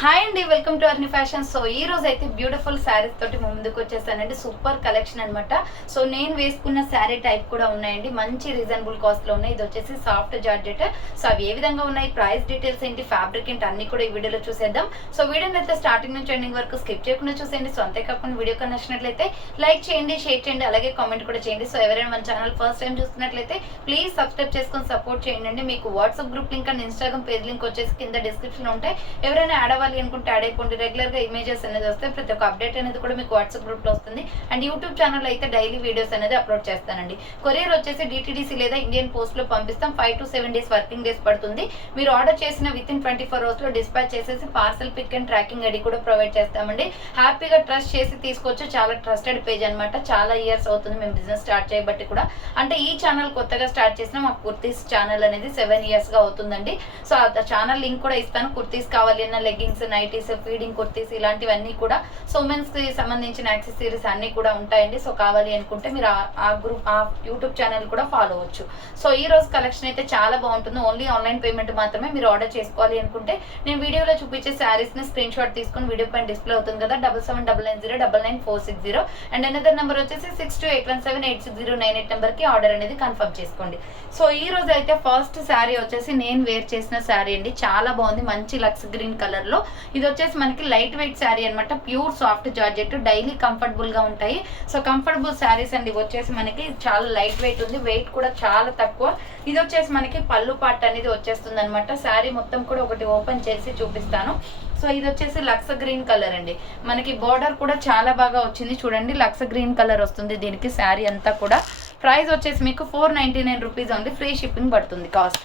Hi అండి, welcome to అర్ని fashion. So ఈ రోజు అయితే బ్యూటిఫుల్ శారీస్ తోటి ముందుకు వచ్చేసానండి. సూపర్ కలెక్షన్ అనమాట. సో నేను వేసుకున్న శారీ టైప్ కూడా ఉన్నాయండి, మంచి రీజనబుల్ కాస్ట్ లో ఉన్నాయి. ఇది వచ్చేసి సాఫ్ట్ జార్జెట్. సో అవి ఏ విధంగా ఉన్నాయి, ప్రైస్ డీటెయిల్స్ ఏంటి, ఫ్యాబ్రిక్ ఏంటి, అన్ని కూడా ఈ వీడియోలో చూసేద్దాం. సో వీడియోని అయితే స్టార్టింగ్ నుంచి ఎండింగ్ వరకు స్కిప్ చేయకుండా చూసేయండి. సో అంతేకాకుండా వీడియో నచ్చినట్లయితే లైక్ చేయండి, షేర్ చేయండి, అలాగే కామెంట్ కూడా చేయండి. సో ఎవరైనా మన ఛానల్ ఫస్ట్ టైం చూస్తున్నట్లయితే ప్లీజ్ సబ్స్క్రైబ్ చేసుకొని సపోర్ట్ చేయండి. మీకు WhatsApp group link and Instagram page link వచ్చేసి కింద డిస్క్రిప్షన్ ఉంటాయి. ఎవరైనా యాడ్ అవ్వాలి అనుకుంటే యాడ్ అయిపోండి. రెగ్యులర్ గా ఇమేజెస్ అనేది వస్తాయి, ప్రతి ఒక్క అప్డేట్ అనేది కూడా మీకు వాట్సాప్ గ్రూప్ లో వస్తుంది. అండ్ యూట్యూబ్ ఛానల్ అయితే డైలీ వీడియోస్ అనేది అప్లోడ్ చేస్తానండి. కొరియర్ వచ్చేసి డిటిడిసి లేదా ఇండియన్ పోస్ట్ లో పంపిస్తాం. 5 to 7 డేస్ వర్కింగ్ డేస్ పడుతుంది. మీరు ఆర్డర్ చేసిన విత్ ఇన్ 24 hours లో డిస్పాచ్ చేసేసి parcel pick and tracking ID కూడా ప్రొవైడ్ చేస్తామండి. హ్యాపీగా ట్రస్ట్ చేసి తీసుకోవచ్చు. చాలా ట్రస్టెడ్ పేజ్ అనమాట. చాలా ఇయర్స్ అవుతుంది మేము బిజినెస్ స్టార్ట్ చేయబట్టి కూడా. అంటే ఈ ఛానల్ కొత్తగా స్టార్ట్ చేసిన మా కుర్తీస్ ఛానల్ అనేది 7 years గా అవుతుందండి. సో ఆ ఛానల్ లింక్ కూడా ఇస్తాను. కుర్తీస్ కావాలి అన్న, లెగ్గింగ్స్, నైటీస్, ఫీడింగ్ కుర్తీస్ ఇలాంటివన్నీ కూడా, సో ఉమెన్స్ కి సంబంధించిన యాక్సెసరీస్ అన్ని కూడా ఉంటాయండి. సో కావాలి అనుకుంటే మీరు ఆ గ్రూప్, ఆ యూట్యూబ్ ఛానల్ కూడా ఫాలో అవ్వచ్చు. సో ఈ రోజు కలెక్షన్ అయితే చాలా బాగుంటుంది. ఓన్లీ ఆన్లైన్ పేమెంట్ మాత్రమే. మీరు ఆర్డర్ చేసుకోవాలి అనుకుంటే నేను వీడియోలో చూపించే శారీస్ ని స్క్రీన్ షాట్ తీసుకుని వీడియో పైన డిస్ప్లే అవుతుంది కదా, 7799099460 అండ్ అనదర్ నెంబర్ వచ్చేసి 6281786098 నెంబర్ కి ఆర్డర్ అనేది కన్ఫర్మ్ చేసుకోండి. సో ఈ రోజు అయితే ఫస్ట్ శారీ వచ్చేసి నేను వేర్ చేసిన శారీ అండి. చాలా బాగుంది, మంచి లక్స్ గ్రీన్ కలర్ లో. ఇది వచ్చేసి మనకి లైట్ వెయిట్ శారీ అనమాట. Pure soft georgette, daily comfortable గా ఉంటాయి. సో కంఫర్టబుల్ శారీస్ అండి. వచ్చేసి మనకి చాలా లైట్ వెయిట్ ఉంది, వెయిట్ కూడా చాలా తక్కువ. ఇది వచ్చేసి మనకి పళ్ళు పార్ట్ అనేది వచ్చేస్తుంది అనమాట. శారీ మొత్తం కూడా ఒకటి ఓపెన్ చేసి చూపిస్తాను. సో ఇది వచ్చేసి లక్స్ గ్రీన్ కలర్ అండి. మనకి బోర్డర్ కూడా చాలా బాగా వచ్చింది చూడండి. లక్స్ గ్రీన్ కలర్ వస్తుంది దీనికి. శారీ అంతా కూడా ప్రైస్ వచ్చేసి మీకు 499 రూపీస్ ఓన్లీ. ఫ్రీ షిప్పింగ్ పడుతుంది కాస్ట్.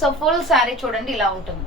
సో ఫుల్ శారీ చూడండి ఇలా ఉంటుంది.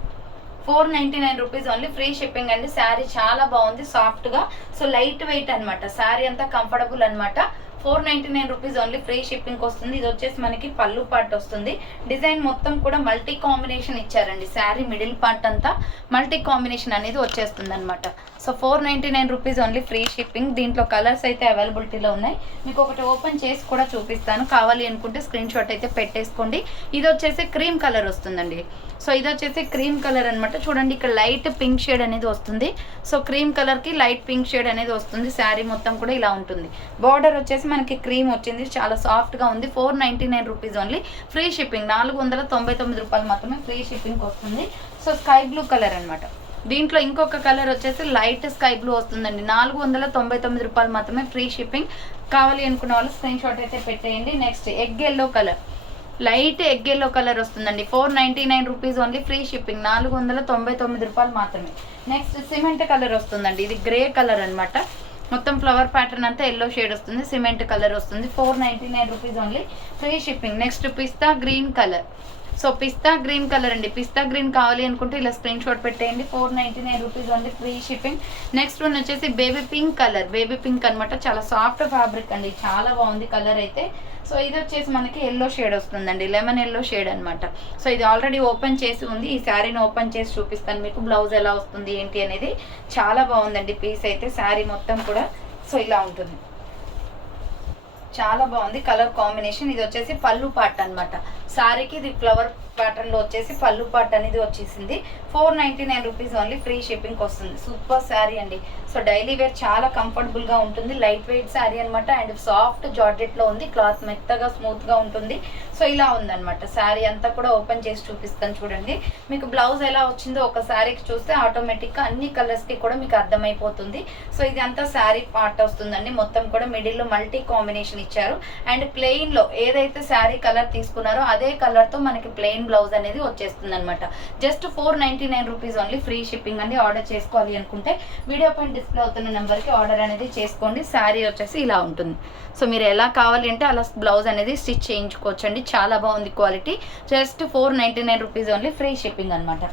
499 రూపీస్ ఓన్లీ, ఫ్రీ షిప్పింగ్ అండి. శారీ చాలా బాగుంది, సాఫ్ట్ గా. సో లైట్ వెయిట్ అనమాట. శారీ అంతా కంఫర్టబుల్ అనమాట. 499 రూపీస్ ఓన్లీ, ఫ్రీ షిప్పింగ్ వస్తుంది. ఇది వచ్చేసి మనకి పళ్ళు పార్ట్ వస్తుంది. డిజైన్ మొత్తం కూడా మల్టీ కాంబినేషన్ ఇచ్చారండి. శారీ మిడిల్ పార్ట్ అంతా మల్టీ కాంబినేషన్ అనేది వచ్చేస్తుంది అనమాట. So 499 rupees only, free shipping. దీంట్లో కలర్స్ అయితే అవైలబిలిటీలో ఉన్నాయి. మీకు ఒకటి ఓపెన్ చేసి కూడా చూపిస్తాను. కావాలి అనుకుంటే స్క్రీన్ షాట్ అయితే పెట్టేసుకోండి. ఇది వచ్చేసి క్రీమ్ కలర్ వస్తుందండి. సో ఇది వచ్చేసి క్రీమ్ కలర్ అనమాట. చూడండి ఇక్కడ లైట్ పింక్ షేడ్ అనేది వస్తుంది. సో క్రీమ్ కలర్ కి లైట్ పింక్ షేడ్ అనేది వస్తుంది. శారీ మొత్తం కూడా ఇలా ఉంటుంది. బార్డర్ వచ్చేసి మనకి క్రీమ్ వచ్చింది, చాలా సాఫ్ట్ గా ఉంది. 499 రూపీస్ ఓన్లీ, ఫ్రీ షిప్పింగ్. 499 రూపాయలు మాత్రమే ఫ్రీ షిప్పింగ్ వస్తుంది. సో స్కై బ్లూ కలర్ అనమాట. దీంట్లో ఇంకొక కలర్ వచ్చేసి లైట్ స్కై బ్లూ వస్తుందండి. 499 రూపాయలు మాత్రమే, ఫ్రీ షిప్పింగ్. కావాలి అనుకున్న వాళ్ళు స్క్రీన్ షాట్ అయితే పెట్టేయండి. Next egg yellow colour, light egg yellow colour వస్తుందండి. 499 రూపీస్ ఓన్లీ, ఫ్రీ షిప్పింగ్. 499 రూపాయలు మాత్రమే. నెక్స్ట్ సిమెంట్ కలర్ వస్తుందండి. ఇది గ్రే కలర్ అనమాట. మొత్తం ఫ్లవర్ ప్యాటర్న్ అంతా ఎల్లో షేడ్ వస్తుంది. సిమెంట్ కలర్ వస్తుంది. 499 rupees only, free shipping. Next pista green colour. So pista green colour అండి. పిస్తా గ్రీన్ కావాలి అనుకుంటే ఇలా స్క్రీన్ షాట్ పెట్టేయండి. 499 rupees only, free shipping. Next one వచ్చేసి baby pink colour. Baby pink అనమాట. చాలా సాఫ్ట్ ఫ్యాబ్రిక్ అండి, చాలా బాగుంది కలర్ అయితే. సో ఇది వచ్చేసి మనకి ఎల్లో షేడ్ వస్తుందండి, లెమన్ ఎల్లో షేడ్ అనమాట. సో ఇది ఆల్రెడీ ఓపెన్ చేసి ఉంది. ఈ శారీని ఓపెన్ చేసి చూపిస్తాను మీకు, బ్లౌజ్ ఎలా వస్తుంది ఏంటి అనేది. చాలా బాగుందండి పీస్ అయితే. శారీ మొత్తం కూడా సో ఇలా ఉంటుంది, చాలా బాగుంది కలర్ కాంబినేషన్. ఇది వచ్చేసి పళ్ళు పార్ట్ అనమాట. శారీకి ఇది ఫ్లవర్ ప్యాటర్న్ లో వచ్చేసి పళ్ళు పార్ట్ అనేది వచ్చేసింది. 499 రూపీస్ ఓన్లీ, ఫ్రీ షిప్పింగ్ వస్తుంది. సూపర్ శారీ అండి. సో డైలీ వేర్ చాలా కంఫర్టబుల్ గా ఉంటుంది. లైట్ వెయిట్ శారీ అనమాట. అండ్ సాఫ్ట్ జార్జెట్ లో ఉంది. క్లాత్ మెత్తగా స్మూత్ గా ఉంటుంది. సో ఇలా ఉందన్నమాట. శారీ అంతా కూడా ఓపెన్ చేసి చూపిస్తాను చూడండి. మీకు బ్లౌజ్ ఎలా వచ్చిందో ఒక శారీకి చూస్తే ఆటోమేటిక్ గా అన్ని కలర్స్ కి కూడా మీకు అర్థమైపోతుంది. సో ఇది అంతా శారీ పార్ట్ వస్తుందండి. మొత్తం కూడా మిడిల్ లో మల్టీ కాంబినేషన్ ఇచ్చారు. అండ్ ప్లెయిన్ లో ఏదైతే శారీ కలర్ తీసుకున్నారో అదే కలర్ తో మనకి ప్లెయిన్ బ్లౌజ్ అనేది వచ్చేస్తుంది అనమాట. Just 499 rupees only, free shipping అండి. ఆర్డర్ చేసుకోవాలి అనుకుంటే వీడియో పైన డిస్ప్లే అవుతున్న నెంబర్ కి ఆర్డర్ అనేది చేసుకోండి. శారీ వచ్చేసి ఇలా ఉంటుంది. సో మీరు ఎలా కావాలి అంటే అలా బ్లౌజ్ అనేది స్టిచ్ చేయించుకోవచ్చు అండి. చాలా బాగుంది quality. Just 499 rupees only, free shipping అనమాట.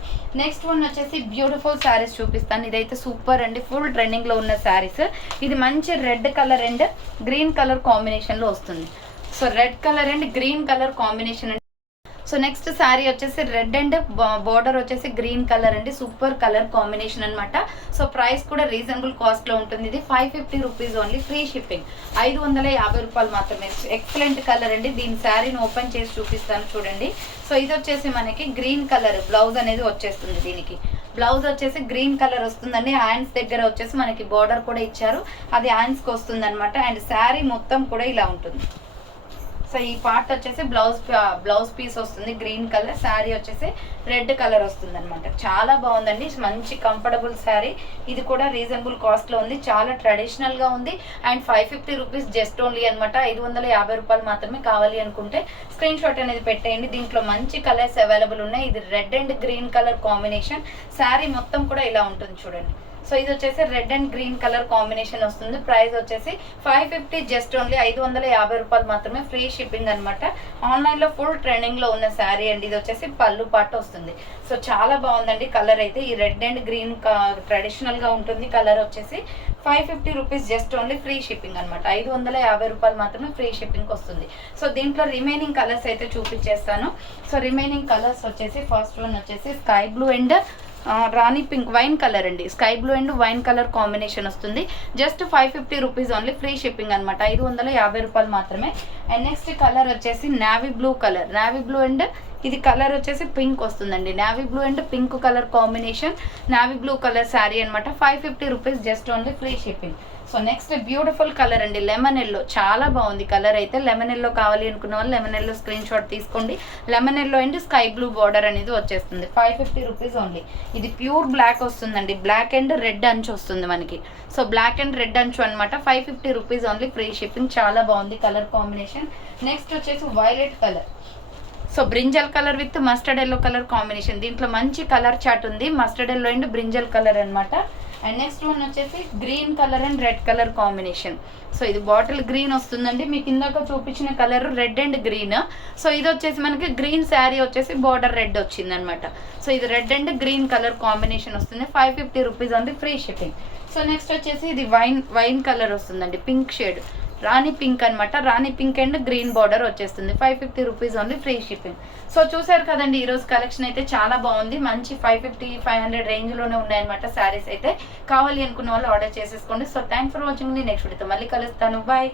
నెక్స్ట్ వన్ వచ్చేసి బ్యూటిఫుల్ శారీస్ చూపిస్తాను. ఇదైతే సూపర్ అండి, ఫుల్ ట్రెండింగ్ లో ఉన్న శారీస్. ఇది మంచి red colour and green colour combination లో వస్తుంది. So red colour and green colour combination. So next sari వచ్చేసి రెడ్ అండ్ బోర్డర్ వచ్చేసి గ్రీన్ కలర్ అండి, సూపర్ కలర్ కాంబినేషన్ అనమాట. సో ప్రైస్ కూడా రీజనబుల్ కాస్ట్లో ఉంటుంది. ఇది 550 రూపీస్ ఓన్లీ, ఫ్రీ షిప్పింగ్, 550 రూపాయలు మాత్రమే. ఎక్సలెంట్ కలర్ అండి. దీని శారీని ఓపెన్ చేసి చూపిస్తాను చూడండి. సో ఇది వచ్చేసి మనకి గ్రీన్ కలర్ బ్లౌజ్ అనేది వచ్చేస్తుంది. దీనికి బ్లౌజ్ వచ్చేసి గ్రీన్ కలర్ వస్తుందండి. హ్యాండ్స్ దగ్గర వచ్చేసి మనకి బోర్డర్ కూడా ఇచ్చారు, అది హ్యాండ్స్కి వస్తుంది అనమాట. అండ్ శారీ మొత్తం కూడా ఇలా ఉంటుంది. సో ఈ పార్ట్ వచ్చేసి బ్లౌజ్ పీస్ వస్తుంది గ్రీన్ కలర్, శారీ వచ్చేసి రెడ్ కలర్ వస్తుంది అనమాట. చాలా బాగుందండి, మంచి కంఫర్టబుల్ శారీ. ఇది కూడా రీజనబుల్ కాస్ట్లో ఉంది, చాలా ట్రెడిషనల్గా ఉంది. అండ్ 550 రూపీస్ జస్ట్ ఓన్లీ అనమాట. 550 రూపాయలు మాత్రమే. కావాలి అనుకుంటే స్క్రీన్ షాట్ అనేది పెట్టేయండి. దీంట్లో మంచి కలర్స్ అవైలబుల్ ఉన్నాయి. ఇది red and green colour combination. Sari మొత్తం కూడా ఇలా ఉంటుంది చూడండి. సో ఇది వచ్చేసి red and green colour combination వస్తుంది. ప్రైస్ వచ్చేసి 550 జస్ట్ ఓన్లీ, 550 రూపాయలు మాత్రమే, ఫ్రీ షిప్పింగ్ అనమాట. ఆన్లైన్లో ఫుల్ ట్రెండింగ్లో ఉన్న శారీ అండి. ఇది వచ్చేసి పళ్ళు పాట వస్తుంది. సో చాలా బాగుందండి కలర్ అయితే. ఈ రెడ్ అండ్ గ్రీన్ ట్రెడిషనల్గా ఉంటుంది. కలర్ వచ్చేసి 550 rupees just only, free shipping అనమాట. 550 రూపాయలు మాత్రమే ఫ్రీ షిప్పింగ్ వస్తుంది. సో దీంట్లో రిమైనింగ్ కలర్స్ అయితే చూపించేస్తాను. సో రిమైనింగ్ కలర్స్ వచ్చేసి ఫస్ట్ వన్ వచ్చేసి sky blue and rani pink wine colour అండి. Sky blue and wine colour combination వస్తుంది. Just 550 rupees only, free shipping అనమాట. 550 రూపాయలు మాత్రమే. అండ్ నెక్స్ట్ కలర్ వచ్చేసి navy blue colour, navy blue and ఇది colour వచ్చేసి పింక్ వస్తుందండి. Navy blue and pink colour combination, navy blue colour sari అనమాట. 550 rupees just only, free shipping. So next beautiful colour అండి, lemon yellow. చాలా బాగుంది colour అయితే. Lemon yellow కావాలి అనుకున్న వాళ్ళు లెమన్ ఎల్లో స్క్రీన్ షాట్ తీసుకోండి. Lemon yellow and sky blue border అనేది వచ్చేస్తుంది. 550 రూపీస్ ఓన్లీ. ఇది ప్యూర్ బ్లాక్ వస్తుందండి, బ్లాక్ అండ్ రెడ్ అంచు వస్తుంది మనకి. సో బ్లాక్ అండ్ రెడ్ అంచు అనమాట. 550 రూపీస్ ఓన్లీ, ఫ్రీ షిప్పింగ్. చాలా బాగుంది కలర్ కాంబినేషన్. నెక్స్ట్ వచ్చేసి violet colour. So brinjal colour with mustard yellow colour combination. దీంట్లో మంచి కలర్ చాట్ ఉంది, mustard yellow and brinjal colour అనమాట. అండ్ నెక్స్ట్ వన్ వచ్చేసి green colour and red colour combination. So ఇది bottle green వస్తుందండి. మీకు ఇందాక చూపించిన colour red and green. So ఇది వచ్చేసి మనకి గ్రీన్ శారీ వచ్చేసి బార్డర్ రెడ్ వచ్చింది అనమాట. సో ఇది red and green colour combination వస్తుంది. 550 రూపీస్ ఉంది, ఫ్రీ షిప్పింగ్. సో నెక్స్ట్ వచ్చేసి ఇది వైన్ కలర్ వస్తుందండి, పింక్ షేడ్, రాణి పింక్ అనమాట. రాణి పింక్ అండ్ గ్రీన్ బార్డర్ వచ్చేస్తుంది. 550 rupees only, free shipping. So చూసారు కదండి, ఈరోజు కలెక్షన్ అయితే చాలా బాగుంది. మంచి 550-500 రేంజ్లోనే ఉన్నాయన్నమాట శారీస్ అయితే. కావాలి అనుకున్న వాళ్ళు ఆర్డర్ చేసేసుకోండి. So thanks for watching. Next వీడియోతో మళ్ళీ కలుస్తాను. బాయ్.